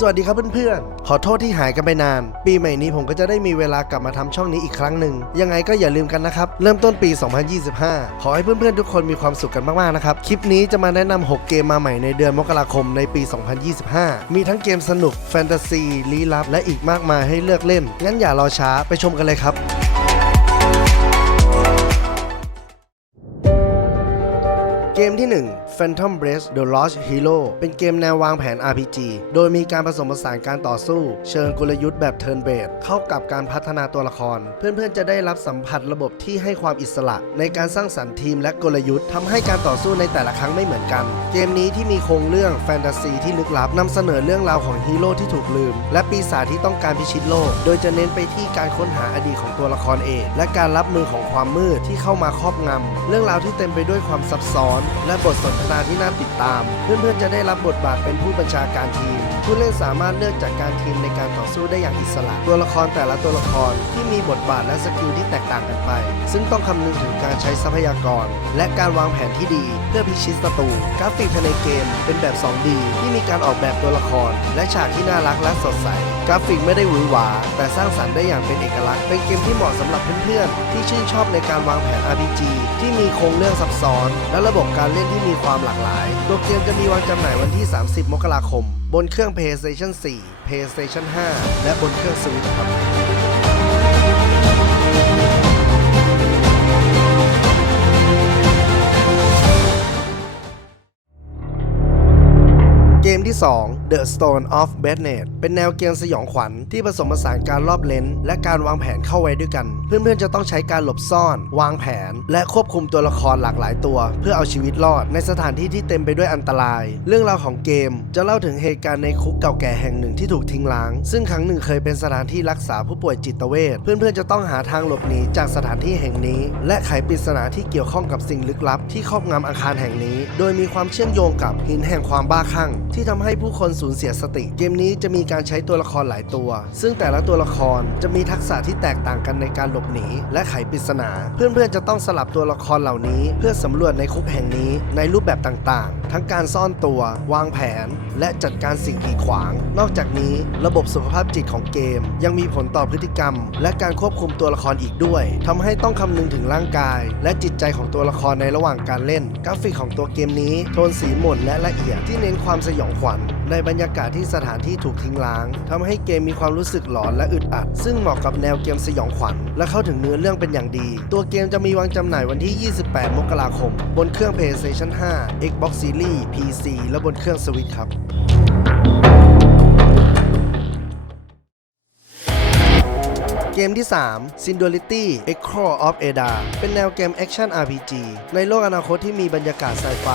สวัสดีครับเพื่อนๆ ขอโทษที่หายกันไปนาน ปีใหม่นี้ผมก็จะได้มีเวลากลับมาทำช่องนี้อีกครั้งหนึ่ง ยังไงก็อย่าลืมกันนะครับ เริ่มต้นปี 2025 ขอให้เพื่อนๆ ทุกคนมีความสุขกันมากๆนะครับ คลิปนี้จะมาแนะนำ6เกมมาใหม่ในเดือนมกราคมในปี 2025 มีทั้งเกมสนุก แฟนตาซี ลี้ลับ และอีกมากมายให้เลือกเล่น งั้นอย่ารอช้าไปชมกันเลยครับ เกมที่ 1 Phantom Breath The Lost Hero เป็นเกมแนววางแผน RPG โดยมีการผสมผสานการต่อสู้ เชิงกลยุทธ์แบบ Turn Based เข้ากับการพัฒนาตัวละคร เพื่อนๆ จะได้รับสัมผัสระบบที่ให้ความอิสระ ในการสร้างสรรค์ทีมและกลยุทธ์ทำให้การต่อสู้ในแต่ละครั้งไม่เหมือนกัน เกมนี้ที่มีโครงเรื่องแฟนตาซีที่ลึกลับนำเสนอเรื่องราวของฮีโร่ที่ถูกลืม และปีศาจที่ต้องการพิชิตโลก โดยจะเน้นไปที่การค้นหาอดีตของตัวละครเอกและการรับมือของความมืดที่เข้ามาครอบงำเรื่องราวที่เต็มไปด้วยความซับซ้อนและบทสนทนาที่น่าติดตาม เพื่อนๆจะได้รับบทบาทเป็นผู้บัญชาการทีม ผู้เล่นสามารถเลือกจากการทีมในการต่อสู้ได้อย่างอิสระ ตัวละครแต่ละตัวละครที่มีบทบาทและสกิลที่แตกต่างกันไป ซึ่งต้องคำนึงถึงการใช้ทรัพยากร และการวางแผนที่ดี เพื่อพิชิตศัตรูกราฟิกภายในเกม เป็นแบบ 2D ที่มีการออกแบบตัวละคร และฉากที่น่ารักและสดใสกราฟิกไม่ได้หวือหวา แต่สร้างสรรค์ได้อย่างเป็นเอกลักษณ์ เป็นเกมที่เหมาะสำหรับเพื่อนๆที่ชื่นชอบในการวางแผน RPG ที่มีโครงเรื่องซับซ้อน และระบบการเล่นที่มีความหลากหลาย ตัวเกมจะมีวางจำหน่ายวันที่ 30 มกราคม บนเครื่อง PlayStation 4 PlayStation 5 และบนเครื่อง Switch ครับ ที่2 The Stone of b a d n e t เป็นแนวเกมสยองขวัญที่ผสมผสานการรอบเลนและการวางแผนเข้าไว้ด้วยกัน เพื่อนๆจะต้องใช้การหลบซ่อน วางแผน และควบคุมตัวละครหลากหลายตัว เพื่อเอาชีวิตรอดในสถานที่ที่เต็มไปด้วยอันตราย เรื่องราวของเกมจะเล่าถึงเหตุการณ์ในคุกเก่าแก่แห่งหนึ่งที่ถูกทิ้งร้าง ซึ่งครั้งหนึ่งเคยเป็นสถานที่รักษาผู้ป่วยจิตเวชเพื่อนๆจะต้องหาทางหลบหนีจากสถานที่แห่งนี้ และไขปริศนาที่เกี่ยวข้องกับสิ่งลึกลับ ที่ครอบงำอาคารแห่งนี้ โดยมีความเชื่อมโยงกับหินแห่งความบ้าคลั่งที่ทำใให้ผู้คนสูญเสียสติ เกมนี้จะมีการใช้ตัวละครหลายตัว ซึ่งแต่ละตัวละครจะมีทักษะที่แตกต่างกันในการหลบหนี และไขปริศนา เพื่อนๆจะต้องสลับตัวละครเหล่านี้ เพื่อสำรวจในคุกแห่งนี้ในรูปแบบต่างๆ ทั้งการซ่อนตัว วางแผน และจัดการสิ่งกีดขวาง นอกจากนี้ระบบสุขภาพจิตของเกม ยังมีผลต่อพฤติกรรม และการควบคุมตัวละครอีกด้วยทำให้ต้องคำนึงถึงร่างกาย และจิตใจของตัวละครในระหว่างการเล่น กราฟิกของตัวเกมนี้ โทนสีหม่นและละเอียดที่เน้นความสยองขวัญในบรรยากาศที่สถานที่ถูกทิ้งร้างทำให้เกมมีความรู้สึกหลอนและอึดอัด ซึ่งเหมาะกับแนวเกมสยองขวัญ และเข้าถึงเนื้อเรื่องเป็นอย่างดี ตัวเกมจะมีวางจำหน่ายวันที่ 28 มกราคม บนเครื่อง PlayStation 5 Xbox Series PC และบนเครื่อง Switch ครับ เกมที่ 3 Sinduality Echo of Ada เป็นแนวเกมแอคชั่น RPG ในโลกอนาคตที่มีบรรยากาศไซไฟ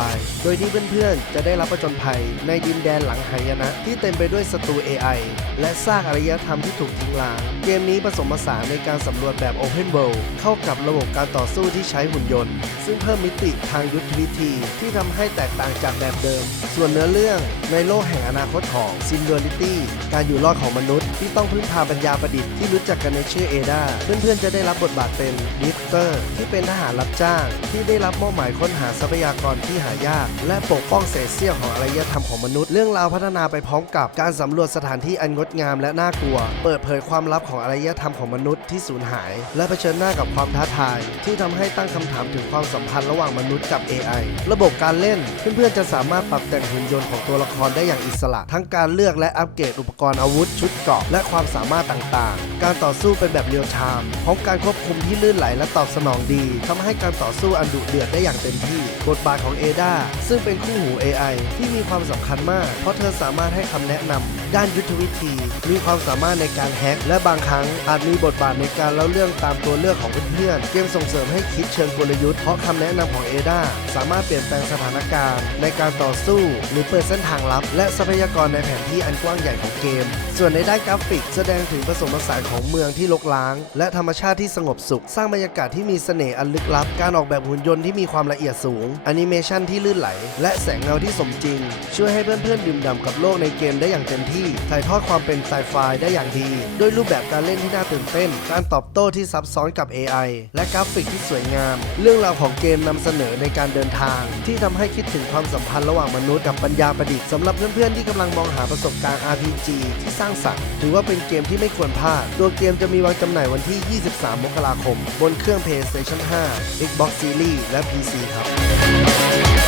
โดยที่เพื่อนๆ จะได้รับประจนภัยในดินแดนหลังหายนะ ที่เต็มไปด้วยศัตรู AI และซากอารยธรรมที่ถูกทิ้งร้าง เกมนี้ผสมผสานในการสำรวจแบบ Open World เข้ากับระบบการต่อสู้ที่ใช้หุ่นยนต์ ซึ่งเพิ่มมิติทางยุทธวิธีที่ทำให้แตกต่างจากแบบเดิม ส่วนเนื้อเรื่องในโลกแห่งอนาคตของ Sinduality การอยู่รอดของมนุษย์ที่ต้องพึ่งพาปัญญาประดิษฐ์ที่รู้จักกันในชื่อเอดาเพื่อนๆจะได้รับบทบาทเป็นดิฟเตอร์ ที่เป็นทหารรับจ้าง ที่ได้รับมอบหมายค้นหาทรัพยากรที่หายาก และปกป้องเศษเสี้ยวของอารยธรรมของมนุษย์ เรื่องราวพัฒนาไปพร้อมกับการสำรวจสถานที่อันงดงามและน่ากลัว เปิดเผยความลับของอารยธรรมของมนุษย์ที่สูญหาย และเผชิญหน้ากับความท้าทาย ที่ทำให้ตั้งคำถามถึงความสัมพันธ์ระหว่างมนุษย์กับ AI ระบบการเล่นเพื่อนๆจะสามารถปรับแต่งหุ่นยนต์ของตัวละครได้อย่างอิสระ ทั้งการเลือกและอัปเกรดอุปกรณ์อาวุธชุดเกราะและความสามารถต่างๆ การต่อสู้เป็นแบบเรียลไทม์พร้อมการควบคุมที่ลื่นไหลและตอบสนองดีทำให้การต่อสู้อันดุเดือดได้อย่างเต็มที่ บทบาทของเอดาซึ่งเป็นคู่หู AI ที่มีความสำคัญมาก เพราะเธอสามารถให้คำแนะนำ ด้านยุทธวิธี มีความสามารถในการแฮกและบางครั้งอาจมีบทบาทในการเล่าเรื่องตามตัวเลือกของเพื่อนๆเกมส่งเสริมให้คิดเชิงกลยุทธ์เพราะคำแนะนำของเอดาสามารถเปลี่ยนแปลงสถานการณ์ ในการต่อสู้ หรือเปิดเส้นทางลับ และทรัพยากรในแผนที่อันกว้างใหญ่ของเกม ส่วนในด้านกราฟิก แสดงถึงผสมผสานของเมืองที่รกร้าง และธรรมชาติที่สงบสุข สร้างบรรยากาศที่มีเสน่ห์อันลึกลับ การออกแบบหุ่นยนต์ที่มีความละเอียดสูงแอนิเมชันที่ลื่นไหล และแสงเงาที่สมจริง ช่วยให้เพื่อนๆดื่มด่ำกับโลกในเกมได้อย่างเต็มที่ถ่ายทอดความเป็นไซไฟได้อย่างดี ด้วยรูปแบบการเล่นที่น่าตื่นเต้น การตอบโต้ที่ซับซ้อนกับ AI และกราฟิกที่สวยงาม เรื่องราวของเกมนำเสนอในการเดินทาง ที่ทำให้คิดถึงความสัมพันธ์ระหว่างมนุษย์กับปัญญาประดิษฐ์สำหรับเพื่อนๆที่กำลังมองหาประสบการณ์ RPG ที่สร้างสรรค์ถือว่าเป็นเกมที่ไม่ควรพลาด ตัวเกมจะมีวางจำหน่ายวันที่ 23 มกราคม บนเครื่อง PlayStation 5 Xbox Series และ PC ครับ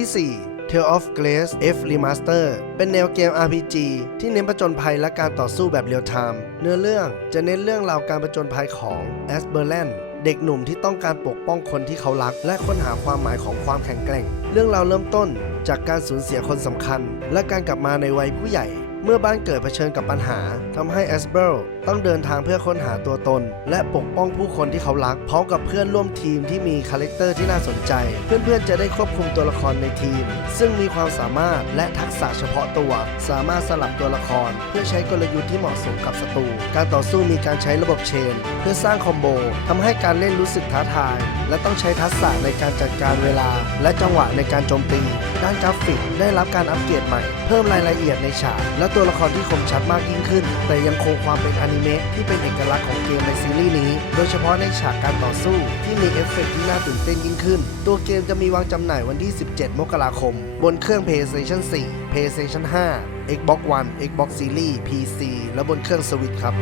ที่ 4 Tale of Grace F Remaster เป็นแนวเกม RPG ที่เน้นผจญภัยและการต่อสู้แบบเรียลไทม์เนื้อเรื่องจะเน้นเรื่องราวการผจญภัยของ a s b e r l a n เด็กหนุ่มที่ต้องการปกป้องคนที่เขารัก และค้นหาความหมายของความแข็งแกร่ง เรื่องราวเริ่มต้นจากการสูญเสียคนสำคัญ และการกลับมาในวัยผู้ใหญ่ เมื่อบ้านเกิดเผชิญกับปัญหาทำให้แอสเบลต้องเดินทางเพื่อค้นหาตัวตน และปกป้องผู้คนที่เขารัก พร้อมกับเพื่อนร่วมทีมที่มีคาแรคเตอร์ที่น่าสนใจ เพื่อนๆจะได้ควบคุมตัวละครในทีม ซึ่งมีความสามารถและทักษะเฉพาะตัว สามารถสลับตัวละคร เพื่อใช้กลยุทธ์ที่เหมาะสมกับศัตรูการต่อสู้มีการใช้ระบบเชน เพื่อสร้างคอมโบทำให้การเล่นรู้สึกท้าทาย และต้องใช้ทักษะในการจัดการเวลา และจังหวะในการโจมตี ด้านกราฟิกได้รับการอัปเกรดใหม่ เพิ่มรายละเอียดในฉาก และตัวละครที่คมชัดมากยิ่งขึ้น แต่ยังคงความเป็นอนิเมะที่เป็นเอกลักษณ์ของเกมในซีรีส์นี้ โดยเฉพาะในฉากการต่อสู้ ที่มีเอฟเฟกต์ที่น่าตื่นเต้นยิ่งขึ้น ตัวเกมจะมีวางจำหน่ายวันที่ 17 มกราคม บนเครื่อง PlayStation 4 PlayStation 5 Xbox One Xbox Series PC และบนเครื่อง Switch ครับ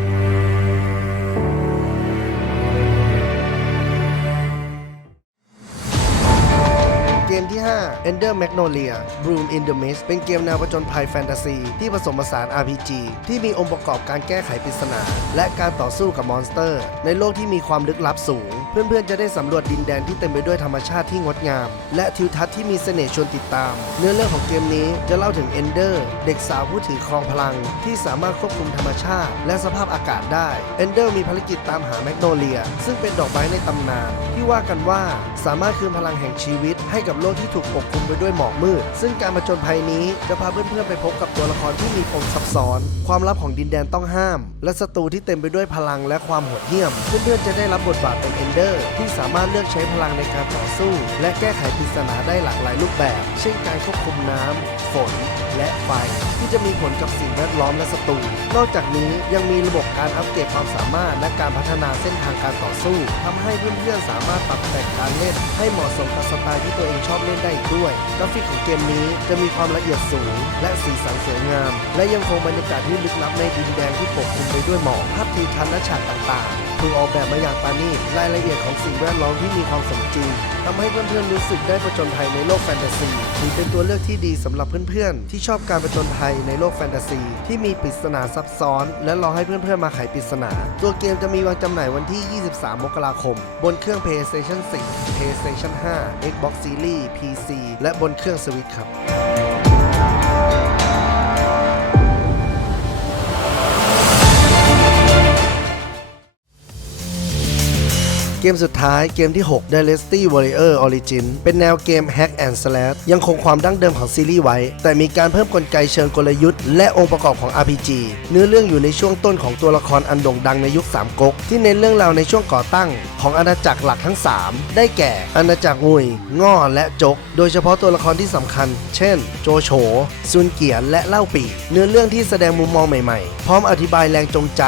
Ender Magnolia Bloom in the Mist เป็นเกมแนวผจญภัยแฟนตาซี ที่ผสมผสาน RPG ที่มีองค์ประกอบการแก้ไขปริศนา และการต่อสู้กับมอนสเตอร์ ในโลกที่มีความลึกลับสูง เพื่อนๆจะได้สำรวจดินแดนที่เต็มไปด้วยธรรมชาติที่งดงาม และทิวทัศน์ที่มีเสน่ห์ชวนติดตาม เนื้อเรื่องของเกมนี้จะเล่าถึง Ender เด็กสาวผู้ถือครองพลัง ที่สามารถควบคุมธรรมชาติ และสภาพอากาศได้ Ender มีภารกิจตามหาแมกโนเลีย ซึ่งเป็นดอกไม้ในตำนาน ที่ว่ากันว่าสามารถคืนพลังแห่งชีวิต ให้กับโลกที่ถูกปกคลุมไปด้วยหมอกมืด ซึ่งการผจญภัยนี้จะพาเพื่อนๆไปพบกับตัวละครที่มีปมซับซ้อน ความลับของดินแดนต้องห้าม และศัตรูที่เต็มไปด้วยพลังและความโหดเหี้ยม เพื่อนๆจะได้รับบทบาทเป็นเอนเดอร์ที่สามารถเลือกใช้พลังในการต่อสู้ และแก้ไขปริศนาได้หลากหลายรูปแบบ เช่นการควบคุมน้ำ ฝน และไฟ ที่จะมีผลกับสิ่งแวดล้อมและศัตรูนอกจากนี้ยังมีระบบการอัปเกรดความสามารถ และการพัฒนาเส้นทางการต่อสู้ทำให้เพื่อนๆสามารถปรับแต่งการเล่น ให้เหมาะสมกับสไตล์ที่ตัวเองชอบเล่นได้อีกด้วย กราฟิกของเกมนี้จะมีความละเอียดสูง และสีสันสวยงาม และยังคงบรรยากาศที่ลึกลับในดินแดนที่ปกคลุมไปด้วยหมอกภาพทิวทัศน์และฉากต่างๆ ถูกออกแบบมาอย่างปาณีตรายละเอียดของสิ่งแวดล้อมที่มีความสมจริงทำให้เพื่อนๆรู้สึกได้ผจญภัยในโลกแฟนตาซีถือเป็นตัวเลือกที่ดีสำหรับเพื่อนๆ ที่ชอบการผจญภัยในโลกแฟนตาซี ที่มีปริศนาซับซ้อน และรอให้เพื่อนๆมาไขปริศนา ตัวเกมจะมีวางจำหน่ายวันที่ 23 มกราคม บนเครื่อง PlayStation 4 PlayStation 5 Xbox Series PC และบนเครื่อง Switch ครับ เกมสุดท้ายเกมที่ 6 Dynasty Warrior Origin เป็นแนวเกม Hack and Slash ยังคงความดั้งเดิมของซีรีส์ไว้ แต่มีการเพิ่มกลไกเชิงกลยุทธ์ และองค์ประกอบของ RPG เนื้อเรื่องอยู่ในช่วงต้นของตัวละครอันโด่งดังในยุคสามก๊กที่เน้นเรื่องราวในช่วงก่อตั้ง ของอาณาจักรหลักทั้ง 3 ได้แก่ อาณาจักรงุย ง่อและจก โดยเฉพาะตัวละครที่สำคัญ เช่น โจโฉซุนเกียนและเล่าปีเนื้อเรื่องที่แสดงมุมมองใหม่ๆ พร้อมอธิบายแรงจงใจ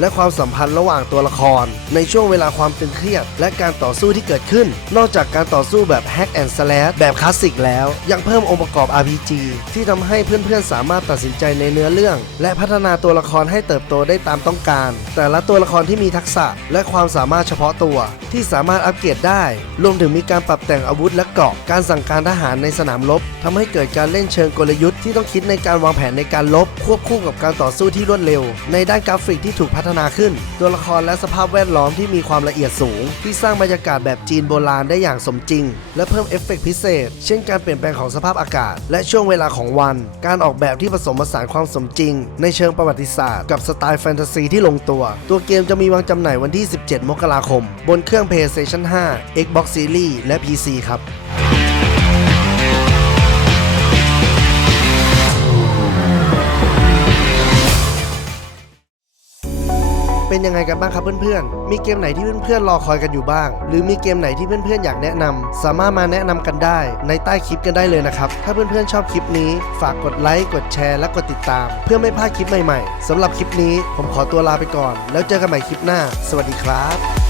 และความสัมพันธ์ระหว่างตัวละคร ในช่วงเวลาความตึงเครียดและการต่อสู้ที่เกิดขึ้น นอกจากการต่อสู้แบบ Hack and Slash แบบคลาสสิกแล้ว ยังเพิ่มองค์ประกอบ RPG ที่ทำให้เพื่อนๆ สามารถตัดสินใจในเนื้อเรื่อง และพัฒนาตัวละครให้เติบโตได้ตามต้องการ แต่ละตัวละครที่มีทักษะและความสามารถเฉพาะตัว ที่สามารถอัปเกรดได้ รวมถึงมีการปรับแต่งอาวุธและเกราะการสั่งการทหารในสนามรบทำให้เกิดการเล่นเชิงกลยุทธ์ที่ต้องคิดในการวางแผนในการลบควบคู่กับการต่อสู้ที่รวดเร็ว ในด้านกราฟิกที่ถูกพัฒนาขึ้น ตัวละครและสภาพแวดล้อมที่มีความละเอียดสูงที่สร้างบรรยากาศแบบจีนโบราณได้อย่างสมจริง และเพิ่มเอฟเฟกต์พิเศษ เช่นการเปลี่ยนแปลงของสภาพอากาศ และช่วงเวลาของวัน การออกแบบที่ผสมผสานความสมจริง ในเชิงประวัติศาสตร์กับสไตล์แฟนตาซีที่ลงตัว ตัวเกมจะมีวางจำหน่ายวันที่ 17 มกราคม บนเครื่อง PlayStation 5 Xbox Series และ PC ครับ เป็นยังไงกันบ้างครับเพื่อนๆ มีเกมไหนที่เพื่อนๆรอคอยกันอยู่บ้าง หรือมีเกมไหนที่เพื่อนๆอยากแนะนำสามารถมาแนะนำกันได้ในใต้คลิปกันได้เลยนะครับ ถ้าเพื่อนๆชอบคลิปนี้ ฝากกดไลค์กดแชร์และกดติดตาม เพื่อไม่พลาดคลิปใหม่ๆสำหรับคลิปนี้ผมขอตัวลาไปก่อน แล้วเจอกันใหม่คลิปหน้า สวัสดีครับ